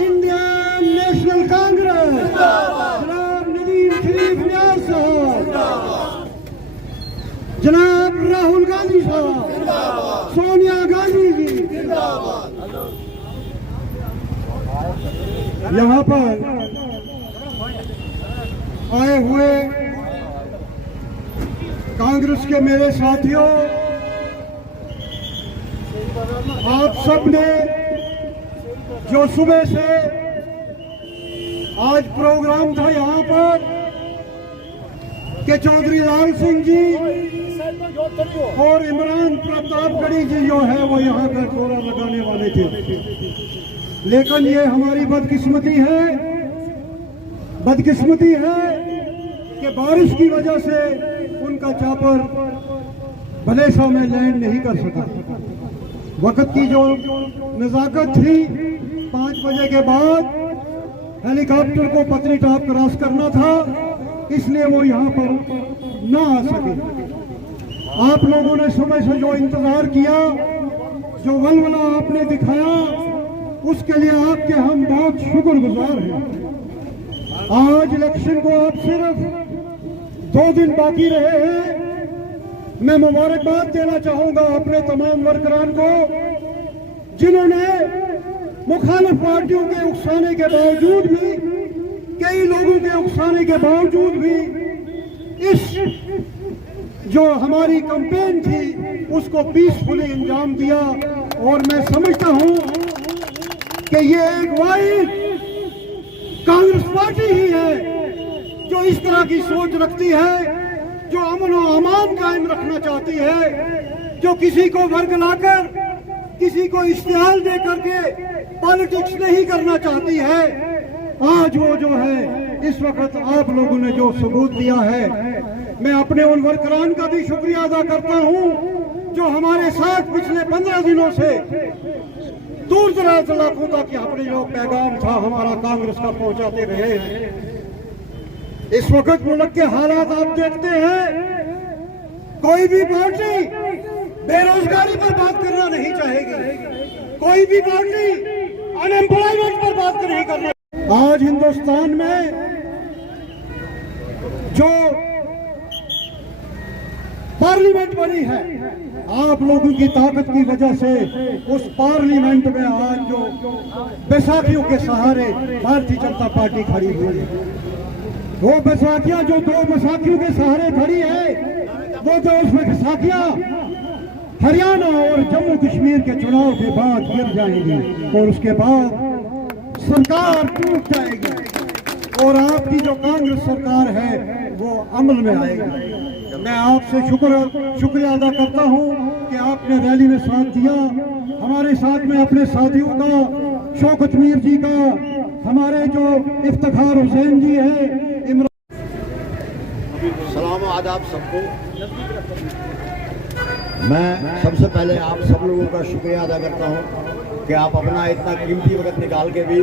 Indian national Congress जनाब नदीम शरीफ न्याज साहब, जनाब राहुल गांधी साहब, सोनिया गांधी जी यहाँ पर आए हुए कांग्रेस के मेरे साथियों, आप सब ने जो सुबह से आज प्रोग्राम था यहाँ पर कि चौधरी लाल सिंह जी और इमरान प्रतापगढ़ी जी जो है वो यहाँ पर कोरा लगाने वाले थे, लेकिन ये हमारी बदकिस्मती है कि बारिश की वजह से उनका चापर भलेसा में लैंड नहीं कर सका। वक्त की जो नज़ाकत थी, 5 बजे के बाद हेलीकॉप्टर को पत्नीटॉप क्रॉस करना था, इसलिए वो यहाँ पर ना आ सके। आप लोगों ने समय से जो इंतजार किया, जो वलवला आपने दिखाया, उसके लिए आपके हम बहुत शुक्रगुजार हैं। आज इलेक्शन को आप सिर्फ 2 दिन बाकी रहे हैं। मैं मुबारकबाद देना चाहूंगा अपने तमाम वर्करान को, जिन्होंने मुखालिफ पार्टियों के उकसाने के बावजूद भी, कई लोगों के उकसाने के बावजूद भी इस जो हमारी कैंपेन थी उसको पीसफुली अंजाम दिया। और मैं समझता हूं कि ये एक वाहिद कांग्रेस पार्टी ही है जो इस तरह की सोच रखती है, जो अमन और अमान कायम रखना चाहती है, जो किसी को वर्गलाकर, किसी को इश्तिहाल दे करके पॉलिटिक्स नहीं करना चाहती है। आज वो जो है इस वक्त आप लोगों ने जो सबूत दिया है, मैं अपने उन वर्करान का भी शुक्रिया अदा करता हूं जो हमारे साथ पिछले 15 दिनों से दूर दराज इलाकों तक अपने जो पैगाम था हमारा कांग्रेस का पहुंचाते रहे हैं। इस वक्त मुल्क के हालात आप देखते हैं, कोई भी पार्टी बेरोजगारी पर बात करना नहीं चाहेगी, कोई भी पार्टी अनएम्प्लॉयमेंट पर बात नहीं करना। आज हिंदुस्तान में जो पार्लियामेंट बनी है, आप लोगों की ताकत की वजह से उस पार्लियामेंट में आज जो बैसाखियों के सहारे भारतीय जनता पार्टी खड़ी हुई है, वो बैसाखियां जो 2 बैसाखियों के सहारे खड़ी है, वो जो उसमें बैसाखियां हरियाणा और जम्मू कश्मीर के चुनाव के बाद गिर जाएंगी और उसके बाद सरकार टूट जाएगी और आपकी जो कांग्रेस सरकार है वो अमल में आएगी। मैं आपसे शुक्रिया अदा करता हूं कि आपने रैली में साथ दिया। हमारे साथ में अपने साथियों का, शौकत मीर जी का, हमारे जो इफ्तिखार हुसैन जी हैं, सलाम आदाब सबको। मैं सबसे पहले आप सब लोगों का शुक्रिया अदा करता हूं कि आप अपना इतना कीमती वक्त निकाल के भी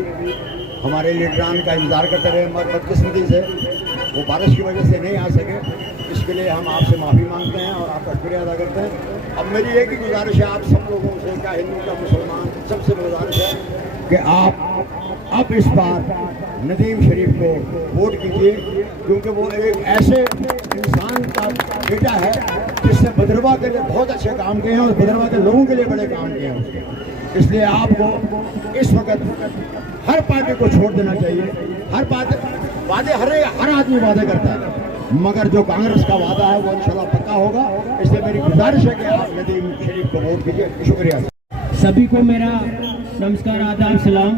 हमारे लीडरान का इंतजार करते रहे। मगर बदकिस्मती से वो बारिश की वजह से नहीं आ सके, इसके लिए हम आपसे माफ़ी मांगते हैं और आपका शुक्रिया अदा करते हैं। अब मेरी एक ही गुजारिश है आप सब लोगों से, क्या हिंदू का मुसलमान, सबसे गुजारिश है कि आप अब इस बार नदीम शरीफ को वोट कीजिए, क्योंकि वो एक ऐसे इंसान का बेटा है जिसने भद्रवा के लिए बहुत अच्छे काम किए हैं और भद्रवा के लोगों के लिए बड़े काम किए हैं उसके। इसलिए आपको इस वक्त हर पार्टी को छोड़ देना चाहिए। हर वादे हर आदमी वादे करता है, मगर जो कांग्रेस का वादा है वो इंशाल्लाह पक्का होगा। इसलिए मेरी गुजारिश है कि आप नदीम शरीफ को वोट कीजिए। शुक्रिया। सभी को मेरा नमस्कार, आदाब, सलाम।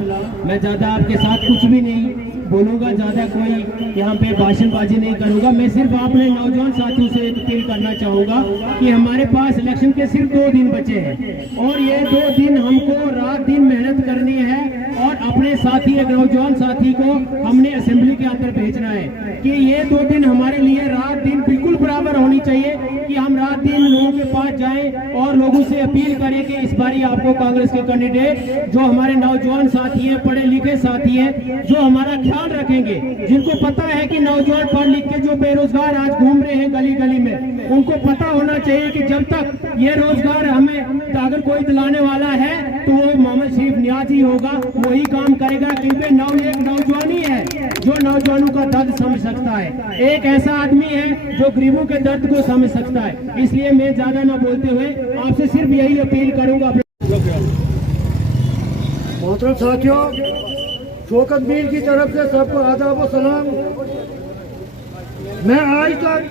मैं ज़्यादा आपके साथ कुछ भी नहीं बोलूँगा, ज़्यादा कोई यहाँ पे भाषणबाजी नहीं करूँगा। मैं सिर्फ अपने नौजवान साथियों से एक अपील करना चाहूँगा कि हमारे पास इलेक्शन के सिर्फ 2 दिन बचे हैं और ये 2 दिन हमको रात दिन मेहनत करनी है और अपने साथी, एक नौजवान साथी को हमने असेंबली के अंदर भेजना है कि ये 2 दिन हमारे लिए रात दिन बिल्कुल बराबर होनी चाहिए कि हम रात दिन लोगों के पास जाएं और लोगों से अपील करें कि इस बारी आपको कांग्रेस के कैंडिडेट जो हमारे नौजवान साथी हैं, पढ़े लिखे साथी हैं, जो हमारा ख्याल रखेंगे, जिनको पता है कि नौजवान पढ़ लिख के जो बेरोजगार आज घूम रहे हैं गली गली में, उनको पता होना चाहिए कि जब तक ये रोजगार हमें अगर कोई दिलाने वाला है तो वो मोहम्मद शरीफ नियाजी होगा, वही काम करेगा, क्योंकि एक नौजवानी है जो नौजवानों का दर्द समझ सकता है, एक ऐसा आदमी है जो गरीबों के दर्द को समझ सकता है। इसलिए मैं ज्यादा ना बोलते हुए आपसे सिर्फ यही अपील करूंगा। मोहतरम साथियों, शौकत मीर की तरफ से सबको आदाब व सलाम। मैं आज तक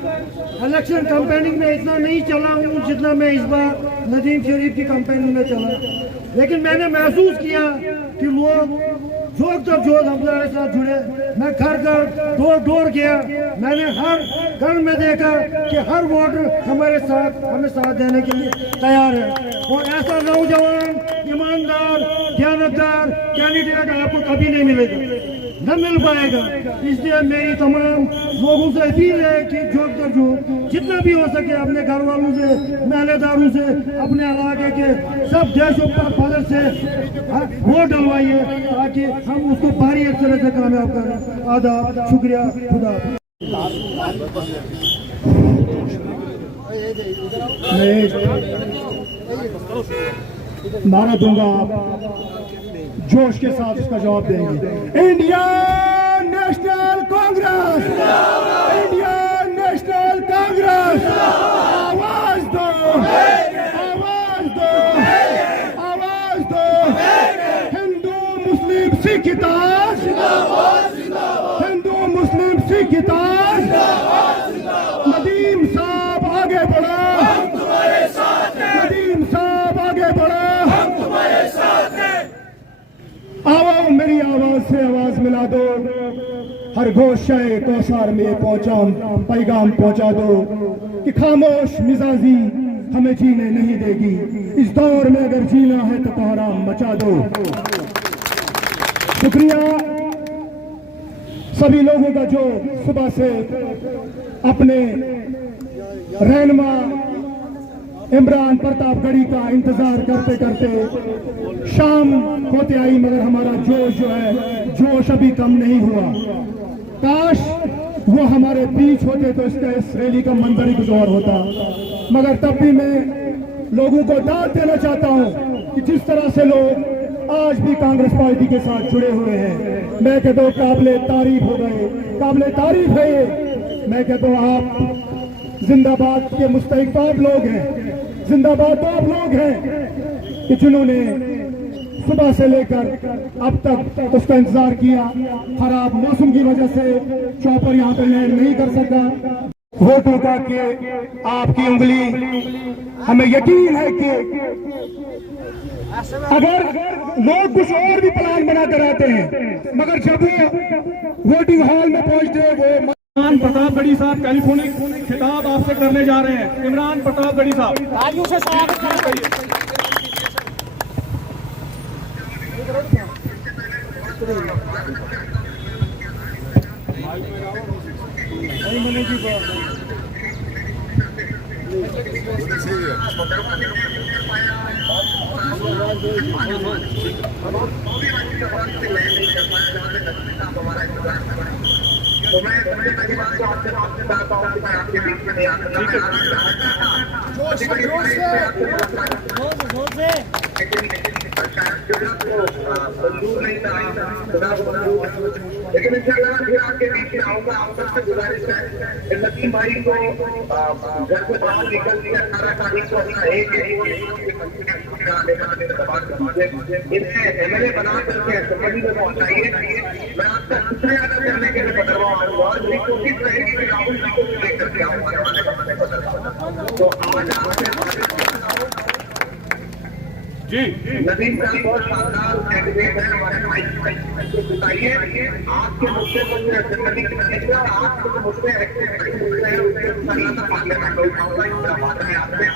इलेक्शन कैंपेनिंग में इतना नहीं चला हूँ जितना मैं इस बार नदीम शरीफ की कैंपेनिंग में चला, लेकिन मैंने महसूस किया कि लोग जोक तक जो हमारे साथ जुड़े। मैं घर घर डोर डोर गया, मैंने हर घर में देखा कि हर वोटर हमारे साथ, हमें साथ देने के लिए तैयार है और ऐसा नौजवान, ईमानदार, दयानतदार कैंडिडेट आपको कभी नहीं मिलेगा, न मिल पाएगा। इसलिए मेरी तमाम लोगों से अपील है कि जोक तक जो जितना भी हो सके अपने घर वालों से, मेहनतदारों से, अपने इलाके के सब देशों पर से वोट डलवाइए ताकि हम उसको भारी एक तरह से कामयाब करें। आदाब, शुक्रिया, खुदा। मैं नारा दूंगा, आप जोश के साथ उसका जवाब देंगे। India national Congress, India national Congress, आवाज दो, आवाज दो, आवाज दो। हिंदू मुस्लिम सिख इतिहास, हिंदू मुस्लिम सिख इतिहास। नदीम साहब आगे बढ़ो, नदीम साहब आगे बढ़ो। आओ मेरी आवाज से आवाज मिला दो, हर गोशाए कौसार में पहुंचा पैगाम पहुंचा दो कि खामोश मिजाजी हमें जीने नहीं देगी, इस दौर में अगर जीना है तो कोहराम मचा दो। शुक्रिया सभी लोगों का जो सुबह से अपने रहनुमा इमरान प्रतापगढ़ी का इंतजार करते करते शाम होते आई, मगर हमारा जोश जो है, जोश अभी कम नहीं हुआ। काश वो हमारे बीच होते तो इसका इस रैली का मंजर ही कुछ और होता, मगर तब भी मैं लोगों को दाद देना चाहता हूं कि जिस तरह से लोग आज भी कांग्रेस पार्टी के साथ जुड़े हुए हैं, मैं कहता हूँ काबिले तारीफ हो गए, काबिले तारीफ है ये। मैं कहता हूँ आप जिंदाबाद के मुस्तहिक तो आप लोग हैं, जिंदाबाद तो आप लोग हैं कि जिन्होंने सुबह से लेकर अब तक उसका इंतजार किया। खराब मौसम की वजह से चौपर यहाँ पे लैंड नहीं कर सका। वोटों का के आपकी उंगली, हमें यकीन है कि अगर लोग कुछ और भी प्लान बनाते रहते हैं, मगर जब वो वोटिंग हॉल में पहुंचते वो इमरान प्रतापगढ़ी साहब टेलीफोनिक खिताब आपसे करने जा रहे हैं। इमरान प्रतापगढ़ी साहब, तालियों से स्वागत करिए। तो मैं सबसे पहली बात तो आपसे चाहता हूँ कि मैं आपके बीच में नहीं आकर मंजूर नहीं था, लेकिन इंशाल्लाह फिर आपके बीच में आऊंगा। आप सबसे गुजारिश है कि नदीम भाई को घर से बाहर निकल के 18 तारीख को अपना इन्हें MLA बना करके असेंबली में पहुंचाइए। मैं आपका दूसरे अदा करने के लिए पकड़वा आऊंगा और मेरी कोशिश रहेगी कि राहुल जी को लेकर के आऊंगा। तो आज आपसे जी नदीम साहब बहुत शानदार कैंडिडेट हैं हमारे भाई बताइए आपके मुद्दे पर जो जनरली करेंगे और आपके जो मुद्दे हैं उसके इंशाअल्लाह पार्लियामेंट में उठाऊंगा इस्लामाबाद में आपसे।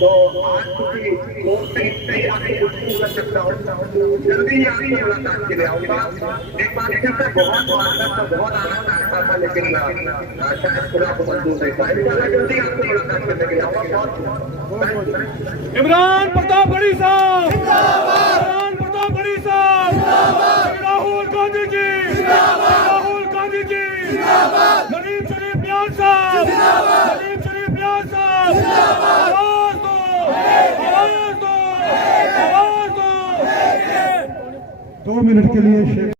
तो आज किसी लोग से आपकी गुफ्तगू कर सकता हूँ, जल्दी ही आपसे मुलाकात के लिए आऊंगा। एक बार फिर से बहुत मुबारक था, बहुत आनंद आता था, लेकिन शायद खुदा को मंजूर नहीं था। इंशाअल्लाह जल्दी आपसे मुलाकात करने के लिए आऊंगा। बहुत इमरान प्रतापगढ़ी साहब, इमरान प्रतापगढ़ी साहब, राहुल गांधी जी, राहुल गांधी जी, नदीम शरीफ यार साहब, नदीम शरीफ यार साहब, आवाज दो, आवाज दो, आवाज दो। 2 मिनट के लिए शेख